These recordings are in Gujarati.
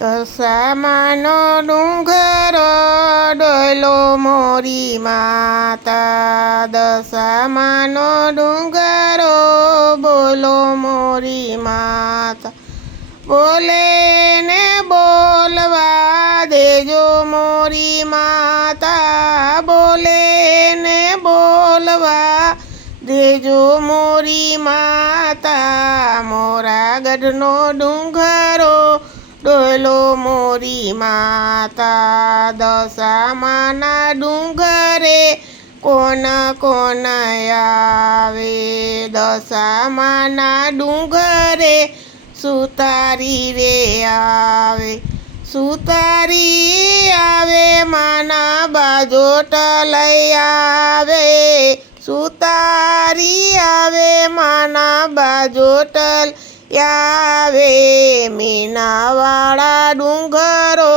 દશામાનો ડુંગરો ડોલો મોરી માતા, દશામાનો ડુંગરો બોલો મોરી માતા. બોલે ને બોલવા દેજો મોરી માતા, બોલે ને બોલવા દેજો મોરી માતા. મોરા ગઢનો ડુંગરો ડોલો મોરી માતા, દશામાના ડુંગરે કોણ કોણ આવે, દશામાના ડુંગરે સુતારી રે આવે, સુતારી આવે માના બાજોટ લઈ આવે, સુતારી આવે માના બાજોટ આવે. મીનાવાળા ડુંગરો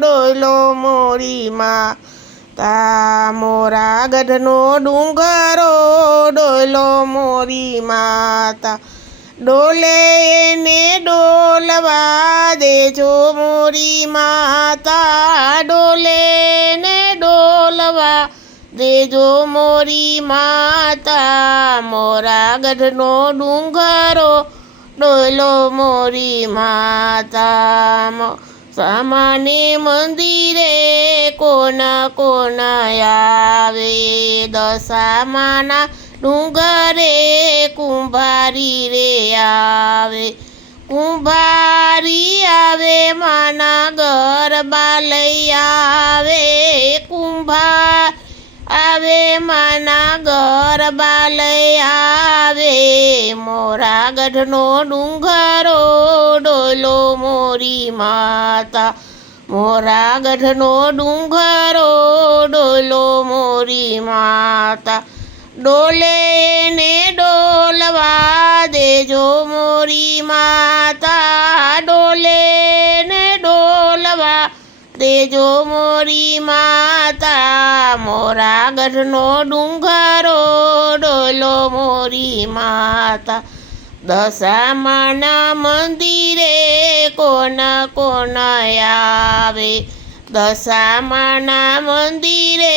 ડોલો મોરી માતા, મોરા ગઢનો ડુંગરો ડોલો મોરી માતા. ડોલે ને ડોલવા દેજો મોરી માતા, ડોલે ને ડોલવા દેજો મોરી માતા. મોરા ગઢનો ડુંગરો ડોલો મોરી માતા. સામાને મંદિરે કોણ કોણ આવે, દશામાના ડુંગરે કુંભારી રે આવે, કુંભારી આવે માના ગરબા લઈ આવે, કુંભાર આવે માના ગરબા લઈ આવે. મોરા ગઢનો ડુંગરો ડોલો મોરી માતા, મોરા ગઢનો ડુંગરો ડોલો મોરી માતા. ડોલે ને ડોલવા દેજો મોરી માતા, ડોલે ને ડોલવા દેજો મોરી માતા. મોરા ગઢનો ડુંગરો ડોલો મોરી માતા. દશામાના મંદિરે કોણ કોણ આવે, દશામાના મંદિરે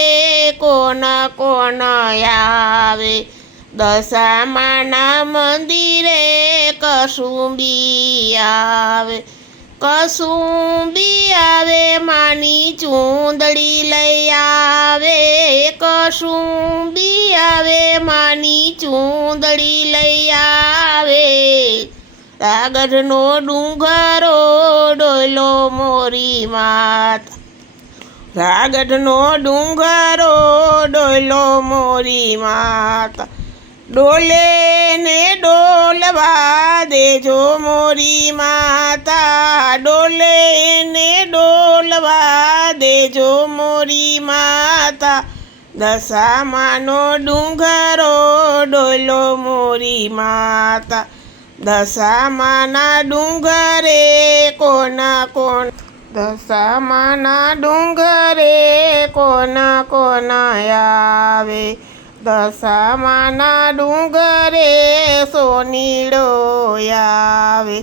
કોણ કોણ આવે, દશામાના મંદિરે કસુંબી આવે, કસુંબી આવે માની ચૂંદડી લઈ આવે, કસુંબી આવે માની ચૂંદડી લઈ આવે. ગઢનો ડુંગરો ડોલો મોરી માતા, ગઢનો ડુંગરો ડોલો મોરી માતા. ડોલે ને ડોલવા દેજો મોરી માતા, ડોલે ને ડોલવા દેજો મોરી માતા. દશામાનો ડુંગરો ડોલો મોરી માતા, દશામાના ડુંગરે કોણ કોણ, દશામાના ડુંગરે કોણ કોણ આવે, દશામાના ડુંગરે સોનીડો આવે,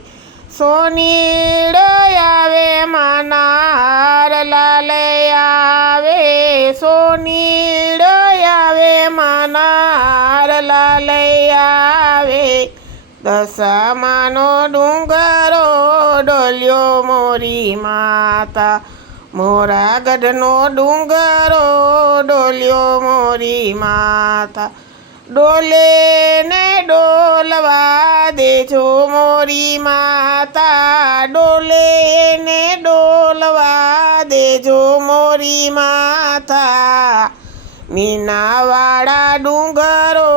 સોનીડો આવે માના હારલા લઈ આવે, સોનીડો આવે માના હારલા લઈ આવે. દશામાનો ડુંગરો ડોલ્યો મોરી માતા, મોરા ગઢનો ડુંગરો ડોલ્યો મોરી માતા. ડોલે ને ડોલવા દેજો મોરી માતા, ડોલે ને ડોલવા દેજો મોરી માતા. મીનાવાળા ડુંગરો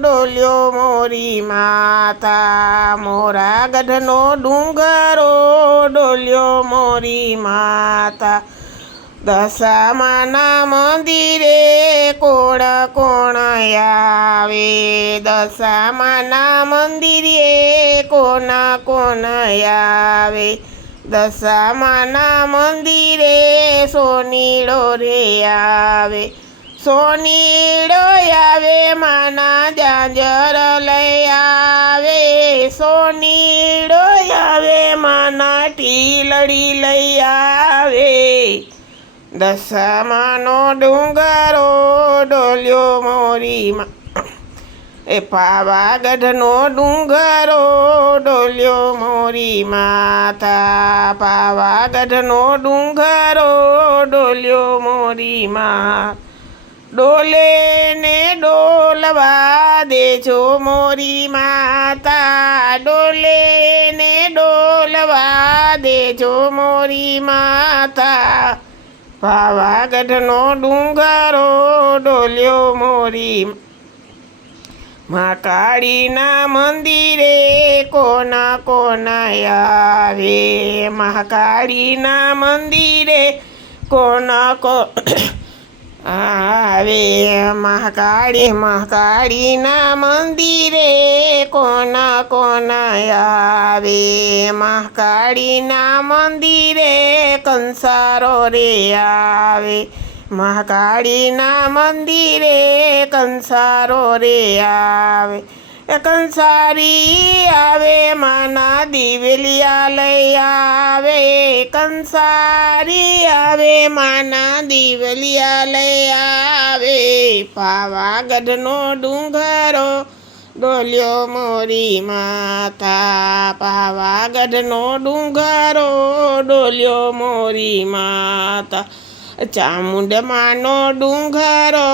ડોલ્યો મોરી માતા, મોરા ગઢનો ડુંગરો ડોલ્યો મોરી માતા. દશામાના મંદિરે કોણ કોણ આવે, દશામાના મંદિરે કોણ કોણ આવે, દશામાના મંદિરે સોનીડો રે આવે, સોનીડો આવે માના ઝાંઝર લઈ આવે, સોનીડો આવે માના ટીલડી લઈ આવે, દશામાનો ડુંગરો ડોલ્યો મોરીમાં, એ પાવાગઢનો ડુંગરો ડોલ્યો મોરી માતા, પાવાગઢનો ડુંગરો ડોલ્યો મોરી માં, ડોલે ને ડોલવા દેજો મોરી માતા, ડોલે ને ડોલવા દેજો મોરી માતા, પાવાગઢનો ડુંગરો ડોલ્યો મોરી મહાકાળીના મંદિરે કોના કોના આવે, મહાકાળીના મંદિરે કોના આવે, મહાકાળીના મંદિરે કોના કોના આવે, મહાકાળીના મંદિરે કંસારો રે આવે, મહાકાળીના મંદિરે કંસારો રે આવે, કંસારી આવે માના દિવેલિયા લઈ આવે, કંસારી આવે માના દિવેલિયા લઈ આવે, પાવાગઢનો ડુંગરો ડોલ્યો મોરી માતા, પાવાગઢનો ડુંગરો ડોલ્યો મોરી માતા, ચામુંડમાનો ડુંગરો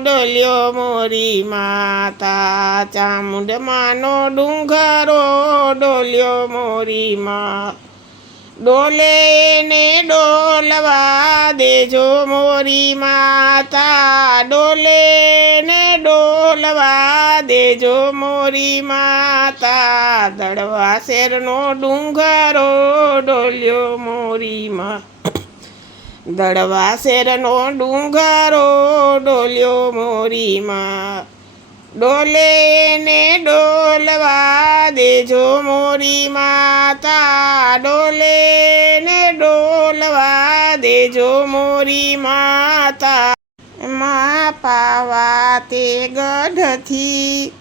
ડોલ્યો મોરી માતા, ચામુંડમાનો ડુંગરો ડોલ્યો મોરી માં, ડોલે ને ડોલવા દેજો મોરી માતા, ડોલે ને ડોલવા દેજો મોરી માતા, દળવા શેરનો ડુંગરો ડોલ્યો મોરી માં, દળવા શેરનો ડુંગરો ડોલ્યો મોરી માં, ડોલે ને ડોલવા દેજો મોરી માતા, ડોલે ને ડોલવા દેજો મોરી માતા, મા પાવા તે ગઢથી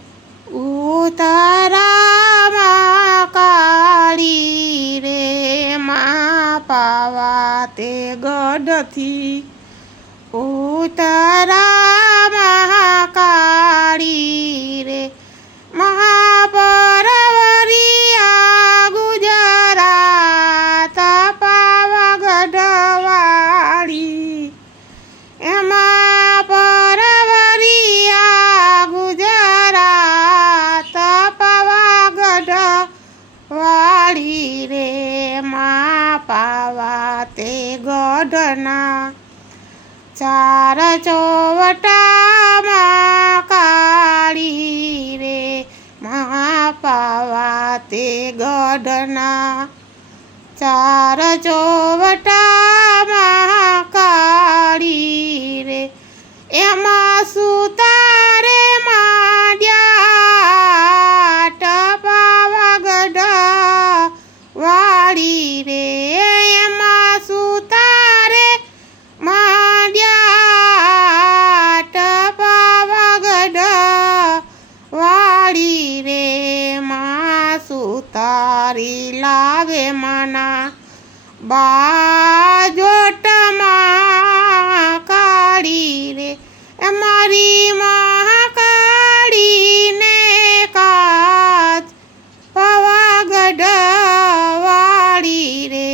ઉતારામાં કાળી રે, મા પાવા તે ગઢથી ઉતારામાં કાળી રે, મહાપરવરિયા ગુજરાત પાવાગઢ વાળી, એમાં પરવરિયા ગુજરાત પાવાગઢ વાળી રે, મા પાવા તે ગઢના ચાર ચોવટામાં કાળી રે, મા પાવા તે ગઢના ચાર ચોવટામાં કાળી રે, એમાં સુતારે માંડ્યા પાવાગઢ વાળી રે, એમાં સુતારે માંડ્યા પાવાગઢ વાળી રે, માં સુતારી લાવે માના બાજોટમાં કાળી રે, મારી મહાકાળીને કાચ પાવાગઢ વાળી રે,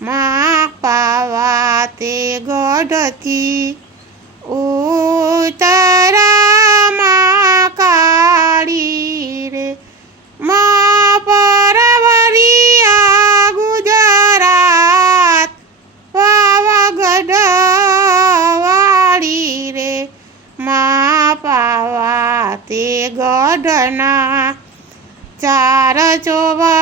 મા પાવા તે ગઢથી ઉતારામાં કાળી રે, મા પરવરિયા ગુજરાત પાવાગઢ વાળી રે, મા પાવા તે ગઢના ચાર ચોવટામાં